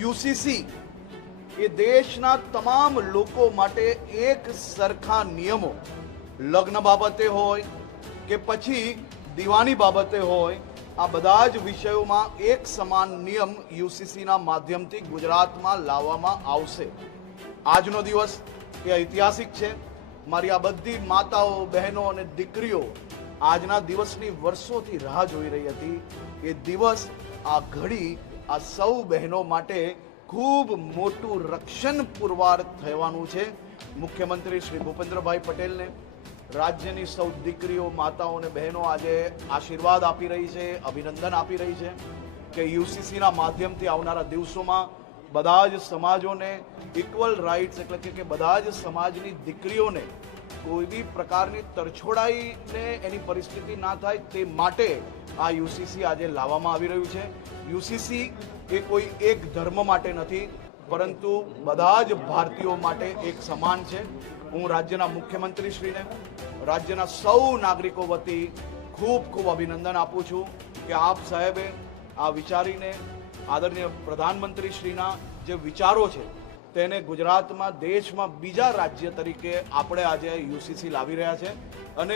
UCC એ દેશના તમામ લોકો માટે એક સરખા નિયમો, લગ્ન બાબતે હોય કે પછી દીવાની બાબતે હોય, આ બધા જ વિષયોમાં એક સમાન નિયમ યુસીસીના માધ્યમથી ગુજરાતમાં લાવવામાં આવશે. આજનો દિવસ એ ઐતિહાસિક છે. મારી આ બધી માતાઓ, બહેનો અને દીકરીઓ આજના દિવસની વર્ષોથી રાહ જોઈ રહી હતી. એ દિવસ, આ ઘડી આ સૌ બહેનો માટે ખૂબ મોટું રક્ષણ પુરવાર થવાનું છે. મુખ્યમંત્રી શ્રી ભૂપેન્દ્રભાઈ પટેલને રાજ્યની સૌ દીકરીઓ, માતાઓ અને બહેનો આજે આશીર્વાદ આપી રહી છે, અભિનંદન આપી રહી છે કે યુસીસીના માધ્યમથી આવનારા દિવસોમાં બધા જ સમાજોને ઇક્વલ રાઇટ્સ, એટલે કે બધા જ સમાજની દીકરીઓને કોઈ બી પ્રકારની તરછોડાઈને એની પરિસ્થિતિ ના થાય તે માટે આ યુસીસી આજે લાવવામાં આવી રહ્યું છે. યુસીસી એ કોઈ એક ધર્મ માટે નથી, પરંતુ બધા જ ભારતીયો માટે એક સમાન છે. હું રાજ્યના મુખ્યમંત્રીશ્રીને, રાજ્યના સૌ નાગરિકો વતી ખૂબ ખૂબ અભિનંદન આપું છું કે આપ સાહેબે આ વિચારીને આદરણીય પ્રધાનમંત્રીશ્રીના જે વિચારો છે તેને ગુજરાતમાં, દેશમાં બીજા રાજ્ય તરીકે આપણે આજે યુસીસી લાવી રહ્યા છે. અને